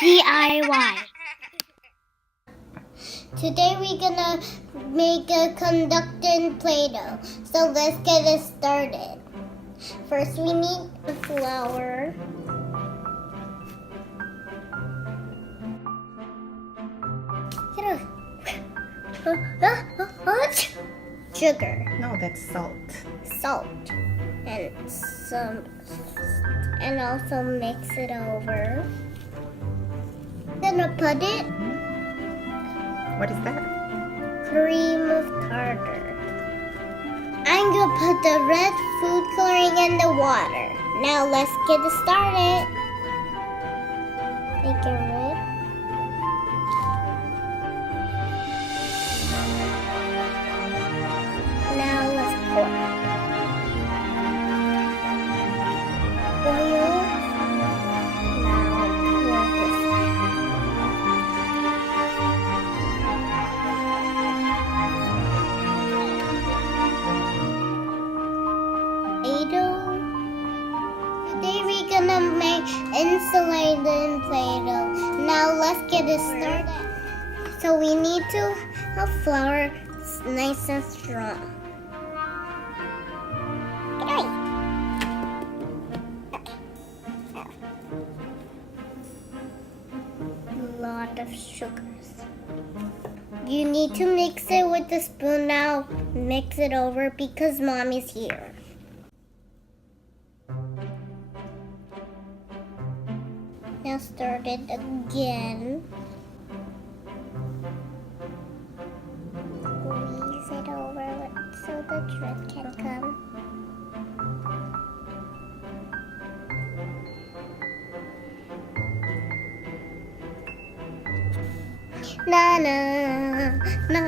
DIY. Today we're gonna make a conductive Play-Doh. So let's get it started. First we need the flour. Sugar. No, that's salt. Salt. And also mix it over. Then I'll put it. What is that? Cream of tartar. I'm gonna put the red food coloring in the water. Now let's get it started. Make it red. Now let's pour. Oil. Now pour this. Play-Doh. Today we're gonna make insulated Play-Doh. Now let's get it started. So we need to have flour nice and strong. A lot of sugars. You need to mix it with the spoon now. Mix it over because mommy's here. Now start it again. Squeeze it over so the drip can come. Na na na